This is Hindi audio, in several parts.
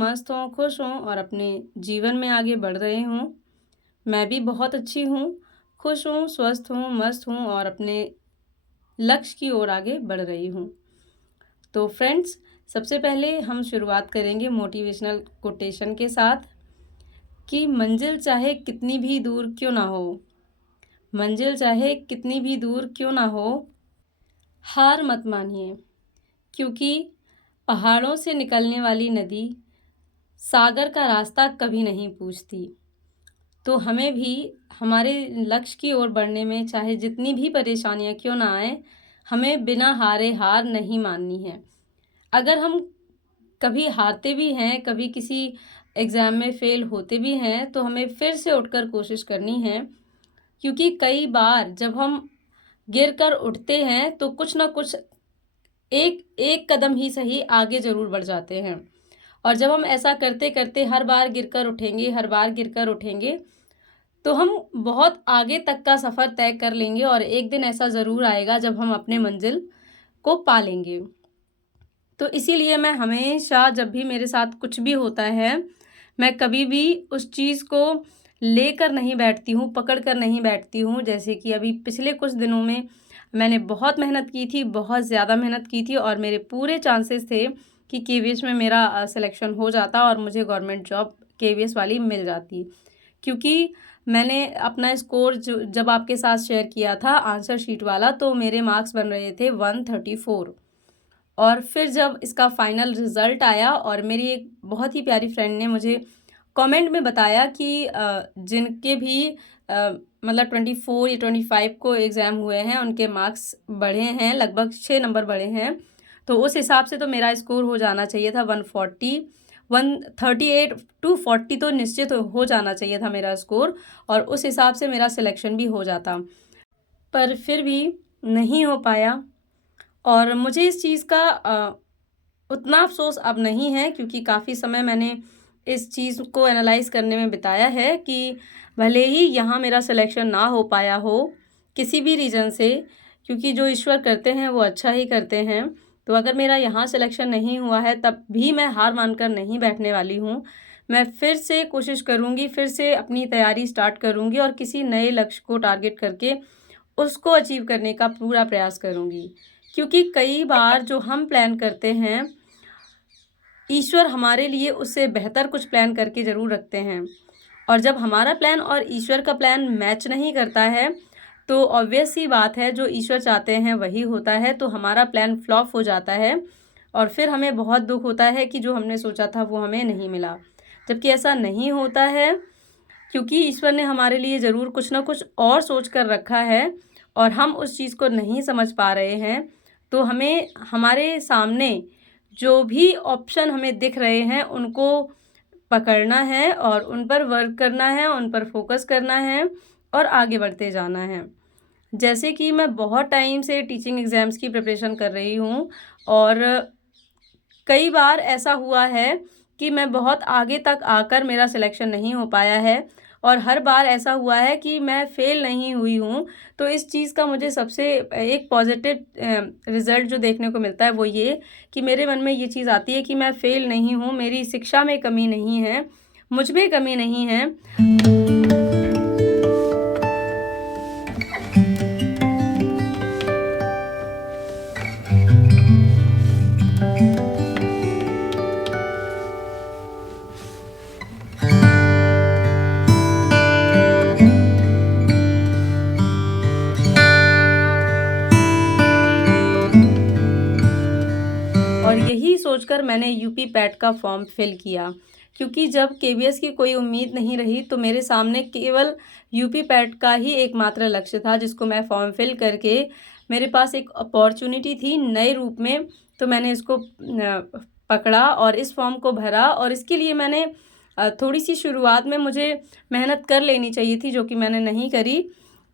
मस्त हों, खुश हों और अपने जीवन में आगे बढ़ रहे हों। मैं भी बहुत अच्छी हूँ, खुश हूँ, स्वस्थ हूँ, मस्त हूँ और अपने लक्ष्य की ओर आगे बढ़ रही हूँ। तो फ्रेंड्स, सबसे पहले हम शुरुआत करेंगे मोटिवेशनल कोटेशन के साथ कि मंजिल चाहे कितनी भी दूर क्यों ना हो, मंजिल चाहे कितनी भी दूर क्यों ना हो, हार मत मानिए, क्योंकि पहाड़ों से निकलने वाली नदी सागर का रास्ता कभी नहीं पूछती। तो हमें भी हमारे लक्ष्य की ओर बढ़ने में चाहे जितनी भी परेशानियां क्यों ना आए, हमें बिना हारे हार नहीं माननी है। अगर हम कभी हारते भी हैं, कभी किसी एग्ज़ाम में फ़ेल होते भी हैं, तो हमें फिर से उठकर कोशिश करनी है, क्योंकि कई बार जब हम गिर कर उठते हैं तो कुछ ना कुछ एक एक कदम ही सही आगे ज़रूर बढ़ जाते हैं। और जब हम ऐसा करते-करते हर बार गिरकर उठेंगे, हर बार गिरकर उठेंगे, तो हम बहुत आगे तक का सफ़र तय कर लेंगे और एक दिन ऐसा ज़रूर आएगा जब हम अपने मंज़िल को पा लेंगे। तो इसीलिए मैं हमेशा जब भी मेरे साथ कुछ भी होता है, मैं कभी भी उस चीज़ को लेकर नहीं बैठती हूँ, पकड़ कर नहीं बैठती हूँ। जैसे कि अभी पिछले कुछ दिनों में मैंने बहुत मेहनत की थी, बहुत ज़्यादा मेहनत की थी और मेरे पूरे चांसेस थे कि केवीएस में मेरा सिलेक्शन हो जाता और मुझे गवर्नमेंट जॉब केवीएस वाली मिल जाती। क्योंकि मैंने अपना स्कोर जो जब आपके साथ शेयर किया था आंसर शीट वाला, तो मेरे मार्क्स बन रहे थे 134। और फिर जब इसका फाइनल रिज़ल्ट आया और मेरी एक बहुत ही प्यारी फ्रेंड ने मुझे कमेंट में बताया कि जिनके भी मतलब 24 या 25 को एग्ज़ाम हुए हैं, उनके मार्क्स बढ़े हैं, लगभग 6 नंबर बढ़े हैं। तो उस हिसाब से तो मेरा स्कोर हो जाना चाहिए था 140, 138 टू 40 तो निश्चित हो जाना चाहिए था मेरा स्कोर और उस हिसाब से मेरा सिलेक्शन भी हो जाता। पर फिर भी नहीं हो पाया और मुझे इस चीज़ का उतना अफ़सोस अब नहीं है, क्योंकि काफ़ी समय मैंने इस चीज़ को एनालाइज़ करने में बिताया है कि भले ही यहाँ मेरा सिलेक्शन ना हो पाया हो, किसी भी रीज़न से, क्योंकि जो ईश्वर करते हैं वो अच्छा ही करते हैं। तो अगर मेरा यहाँ सिलेक्शन नहीं हुआ है, तब भी मैं हार मानकर नहीं बैठने वाली हूँ। मैं फिर से कोशिश करूँगी, फिर से अपनी तैयारी स्टार्ट करूँगी और किसी नए लक्ष्य को टारगेट करके उसको अचीव करने का पूरा प्रयास करूँगी। क्योंकि कई बार जो हम प्लान करते हैं, ईश्वर हमारे लिए उससे बेहतर कुछ प्लान करके ज़रूर रखते हैं। और जब हमारा प्लान और ईश्वर का प्लान मैच नहीं करता है, तो ऑब्वियस सी बात है जो ईश्वर चाहते हैं वही होता है, तो हमारा प्लान फ्लॉप हो जाता है और फिर हमें बहुत दुःख होता है कि जो हमने सोचा था वो हमें नहीं मिला। जबकि ऐसा नहीं होता है, क्योंकि ईश्वर ने हमारे लिए ज़रूर कुछ ना कुछ और सोच कर रखा है और हम उस चीज़ को नहीं समझ पा रहे हैं। तो हमें हमारे सामने जो भी ऑप्शन हमें दिख रहे हैं, उनको पकड़ना है और उन पर वर्क करना है, उन पर फ़ोकस करना है और आगे बढ़ते जाना है। जैसे कि मैं बहुत टाइम से टीचिंग एग्ज़ाम्स की प्रिपरेशन कर रही हूँ और कई बार ऐसा हुआ है कि मैं बहुत आगे तक आकर मेरा सिलेक्शन नहीं हो पाया है और हर बार ऐसा हुआ है कि मैं फ़ेल नहीं हुई हूँ। तो इस चीज़ का मुझे सबसे एक पॉज़िटिव रिज़ल्ट जो देखने को मिलता है वो ये कि मेरे मन में ये चीज़ आती है कि मैं फ़ेल नहीं हूँ, मेरी शिक्षा में कमी नहीं है, मुझ में कमी नहीं है। और यही सोचकर मैंने यूपी पैट का फॉर्म फिल किया, क्योंकि जब केवीएस की कोई उम्मीद नहीं रही तो मेरे सामने केवल यूपी पैट का ही एकमात्र लक्ष्य था, जिसको मैं फॉर्म फिल करके मेरे पास एक अपॉर्चुनिटी थी नए रूप में, तो मैंने इसको पकड़ा और इस फॉर्म को भरा और इसके लिए मैंने थोड़ी सी शुरुआत में मुझे मेहनत कर लेनी चाहिए थी, जो कि मैंने नहीं करी।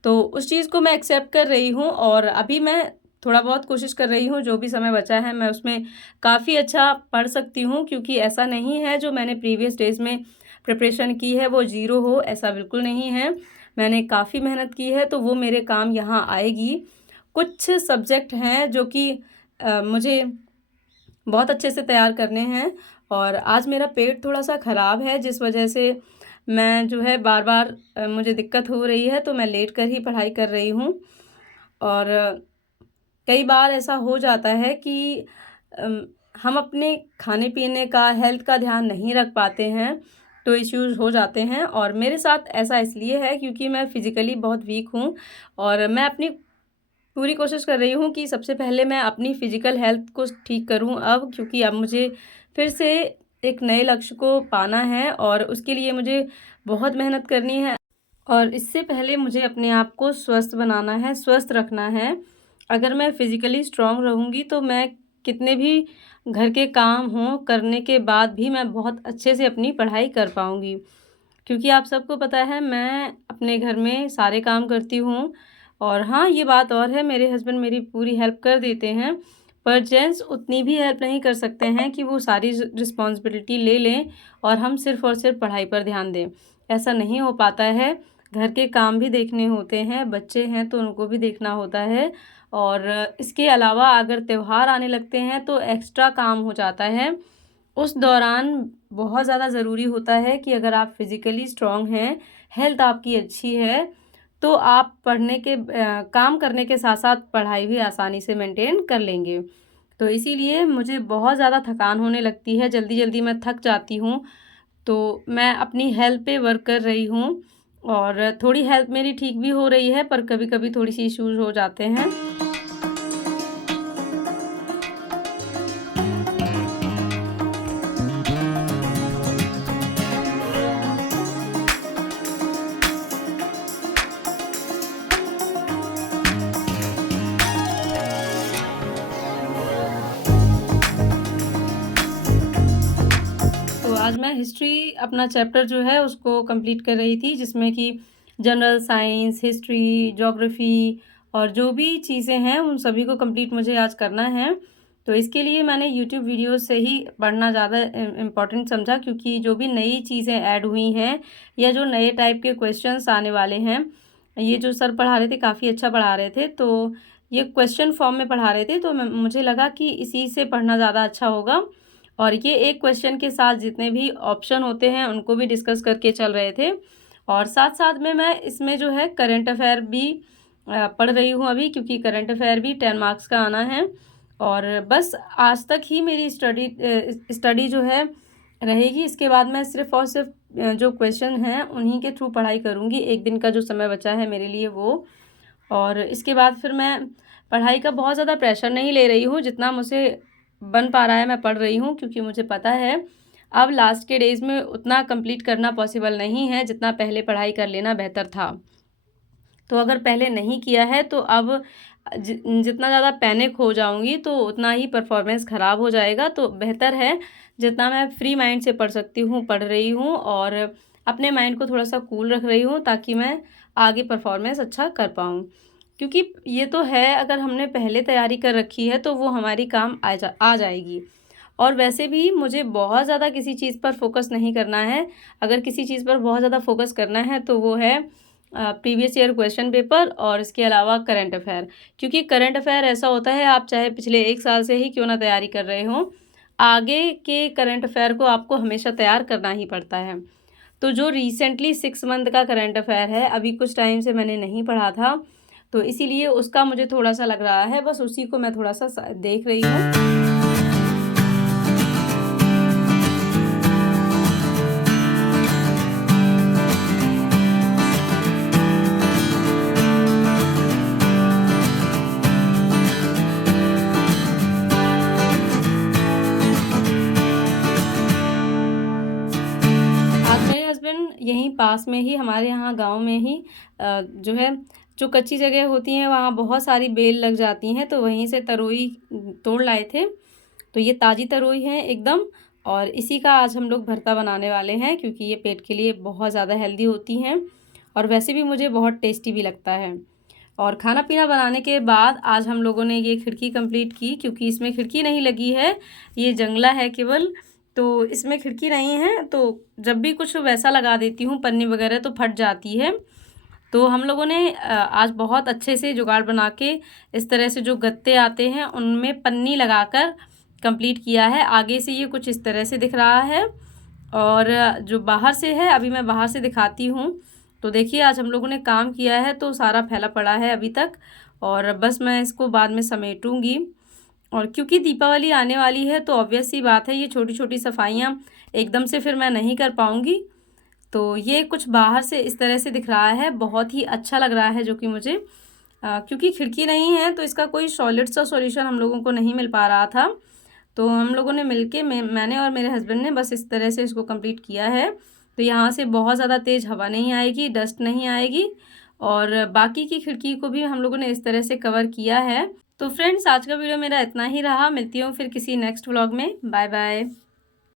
तो उस चीज़ को मैं एक्सेप्ट कर रही हूँ और अभी मैं थोड़ा बहुत कोशिश कर रही हूँ, जो भी समय बचा है मैं उसमें काफ़ी अच्छा पढ़ सकती हूँ, क्योंकि ऐसा नहीं है जो मैंने प्रीवियस डेज़ में प्रिपरेशन की है वो ज़ीरो हो, ऐसा बिल्कुल नहीं है। मैंने काफ़ी मेहनत की है, तो वो मेरे काम यहाँ आएगी। कुछ सब्जेक्ट हैं जो कि मुझे बहुत अच्छे से तैयार करने हैं। और आज मेरा पेट थोड़ा-सा ख़राब है, जिस वजह से मैं जो है बार-बार मुझे दिक्कत हो रही है, तो मैं लेट कर ही पढ़ाई कर रही हूँ। और कई बार ऐसा हो जाता है कि अम, हम अपने खाने-पीने का, हेल्थ का ध्यान नहीं रख पाते हैं, तो इश्यूज़ हो जाते हैं। और मेरे साथ ऐसा इसलिए है क्योंकि मैं फ़िज़िकली बहुत वीक हूँ, और मैं अपनी पूरी कोशिश कर रही हूँ कि सबसे पहले मैं अपनी फ़िज़िकल हेल्थ को ठीक करूँ अब, क्योंकि अब मुझे फिर से एक नए लक्ष्य को पाना है और उसके लिए मुझे बहुत मेहनत करनी है। और इससे पहले मुझे अपने आप को स्वस्थ बनाना है, स्वस्थ रखना है। अगर मैं फ़िज़िकली स्ट्रॉन्ग रहूँगी तो मैं कितने भी घर के काम हों, करने के बाद भी मैं बहुत अच्छे से अपनी पढ़ाई कर पाऊँगी। क्योंकि आप सबको पता है मैं अपने घर में सारे काम करती हूँ। और हाँ, ये बात और है, मेरे हस्बैंड मेरी पूरी हेल्प कर देते हैं, पर जेंट्स उतनी भी हेल्प नहीं कर सकते हैं कि वो सारी रिस्पॉन्सिबिलिटी ले लें और हम सिर्फ़ और सिर्फ पढ़ाई पर ध्यान दें। ऐसा नहीं हो पाता है। घर के काम भी देखने होते हैं, बच्चे हैं तो उनको भी देखना होता है। और इसके अलावा अगर त्योहार आने लगते हैं तो एक्स्ट्रा काम हो जाता है। उस दौरान बहुत ज़्यादा ज़रूरी होता है कि अगर आप फ़िज़िकली स्ट्रॉन्ग हैं, हेल्थ आपकी अच्छी है, तो आप काम करने के साथ-साथ पढ़ाई भी आसानी से मेंटेन कर लेंगे। तो इसीलिए मुझे बहुत ज़्यादा थकान होने लगती है, जल्दी-जल्दी मैं थक जाती हूँ। तो मैं अपनी हेल्थ पे वर्क कर रही हूँ, और थोड़ी हेल्थ मेरी ठीक भी हो रही है, पर कभी-कभी थोड़ी-सी इश्यूज़ हो जाते हैं। तो आज मैं हिस्ट्री अपना चैप्टर जो है उसको कंप्लीट कर रही थी, जिसमें कि जनरल साइंस, हिस्ट्री, ज्योग्राफ़ी और जो भी चीज़ें हैं उन सभी को कंप्लीट मुझे आज करना है। तो इसके लिए मैंने यूट्यूब वीडियो से ही पढ़ना ज़्यादा इम्पोर्टेंट समझा, क्योंकि जो भी नई चीज़ें ऐड हुई हैं या जो नए टाइप के क्वेश्चंस आने वाले हैं, ये जो सर पढ़ा रहे थे काफ़ी अच्छा पढ़ा रहे थे, तो ये क्वेश्चन फॉर्म में पढ़ा रहे थे, तो मुझे लगा कि इसी से पढ़ना ज़्यादा अच्छा होगा। और ये एक क्वेश्चन के साथ जितने भी ऑप्शन होते हैं उनको भी डिस्कस करके चल रहे थे। और साथ-साथ में मैं इसमें जो है करंट अफ़ेयर भी पढ़ रही हूँ अभी, क्योंकि करंट अफ़ेयर भी 10 मार्क्स का आना है। और बस आज तक ही मेरी स्टडी जो है रहेगी। इसके बाद मैं सिर्फ़ और सिर्फ़ जो क्वेश्चन हैं उन्हीं के थ्रू पढ़ाई करूँगी। 1 दिन का जो समय बचा है मेरे लिए वो। और इसके बाद फिर मैं पढ़ाई का बहुत ज़्यादा प्रेशर नहीं ले रही हूँ, जितना मुझसे बन पा रहा है मैं पढ़ रही हूँ, क्योंकि मुझे पता है अब लास्ट के डेज़ में उतना कंप्लीट करना पॉसिबल नहीं है, जितना पहले पढ़ाई कर लेना बेहतर था। तो अगर पहले नहीं किया है तो अब जितना ज़्यादा पैनिक हो जाऊँगी तो उतना ही परफ़ॉर्मेंस ख़राब हो जाएगा। तो बेहतर है जितना मैं फ्री माइंड से पढ़ सकती हूँ, पढ़ रही हूँ, और अपने माइंड को थोड़ा-सा कूल रख रही हूँ, ताकि मैं आगे परफ़ॉर्मेंस अच्छा कर पाऊँ। क्योंकि ये तो है, अगर हमने पहले तैयारी कर रखी है तो वो हमारी काम आ जाएगी। और वैसे भी मुझे बहुत ज़्यादा किसी चीज़ पर फ़ोकस नहीं करना है। अगर किसी चीज़ पर बहुत ज़्यादा फ़ोकस करना है तो वो है प्रीवियस ईयर क्वेश्चन पेपर और इसके अलावा करंट अफ़ेयर। क्योंकि करंट अफ़ेयर ऐसा होता है, आप चाहे पिछले 1 साल से ही क्यों ना तैयारी कर रहे हों, आगे के करंट अफ़ेयर को आपको हमेशा तैयार करना ही पड़ता है। तो जो रिसेंटली 6 मंथ का करंट अफ़ेयर है, अभी कुछ टाइम से मैंने नहीं पढ़ा था, तो इसीलिए उसका मुझे थोड़ा-सा लग रहा है, बस उसी को मैं थोड़ा-सा देख रही हूँ। आज मेरे हस्बैंड यहीं पास में ही, हमारे यहाँ गाँव में ही जो है, जो कच्ची जगह होती हैं वहाँ बहुत सारी बेल लग जाती हैं, तो वहीं से तरोई तोड़ लाए थे। तो ये ताज़ी तरोई है एकदम, और इसी का आज हम लोग भरता बनाने वाले हैं, क्योंकि ये पेट के लिए बहुत ज़्यादा हेल्दी होती हैं और वैसे भी मुझे बहुत टेस्टी भी लगता है। और खाना-पीना बनाने के बाद आज हम लोगों ने ये खिड़की कंप्लीट की, क्योंकि इसमें खिड़की नहीं लगी है, ये जंगला है केवल, तो इसमें खिड़की नहीं है, तो जब भी कुछ वैसा लगा देती हूँ पन्नी वगैरह तो फट जाती है। तो हम लोगों ने आज बहुत अच्छे से जुगाड़ बना के इस तरह से जो गत्ते आते हैं उनमें पन्नी लगाकर कंप्लीट किया है। आगे से ये कुछ इस तरह से दिख रहा है और जो बाहर से है अभी मैं बाहर से दिखाती हूँ। तो देखिए आज हम लोगों ने काम किया है तो सारा फैला पड़ा है अभी तक, और बस मैं इसको बाद में समेटूँगी। और क्योंकि दीपावली आने वाली है तो ऑब्वियस सी बात है ये छोटी छोटी सफाइयाँ एकदम से फिर मैं नहीं कर पाऊँगी। तो ये कुछ बाहर से इस तरह से दिख रहा है, बहुत ही अच्छा लग रहा है जो कि मुझे क्योंकि खिड़की नहीं है तो इसका कोई सॉलिड सा सॉल्यूशन हम लोगों को नहीं मिल पा रहा था। तो हम लोगों ने मिलके मैंने और मेरे हस्बैंड ने बस इस तरह से इसको कंप्लीट किया है। तो यहाँ से बहुत ज़्यादा तेज़ हवा नहीं आएगी, डस्ट नहीं आएगी, और बाकी की खिड़की को भी हम लोगों ने इस तरह से कवर किया है। तो फ्रेंड्स आज का वीडियो मेरा इतना ही रहा। मिलती हूँ फिर किसी नेक्स्ट व्लॉग में। Bye bye.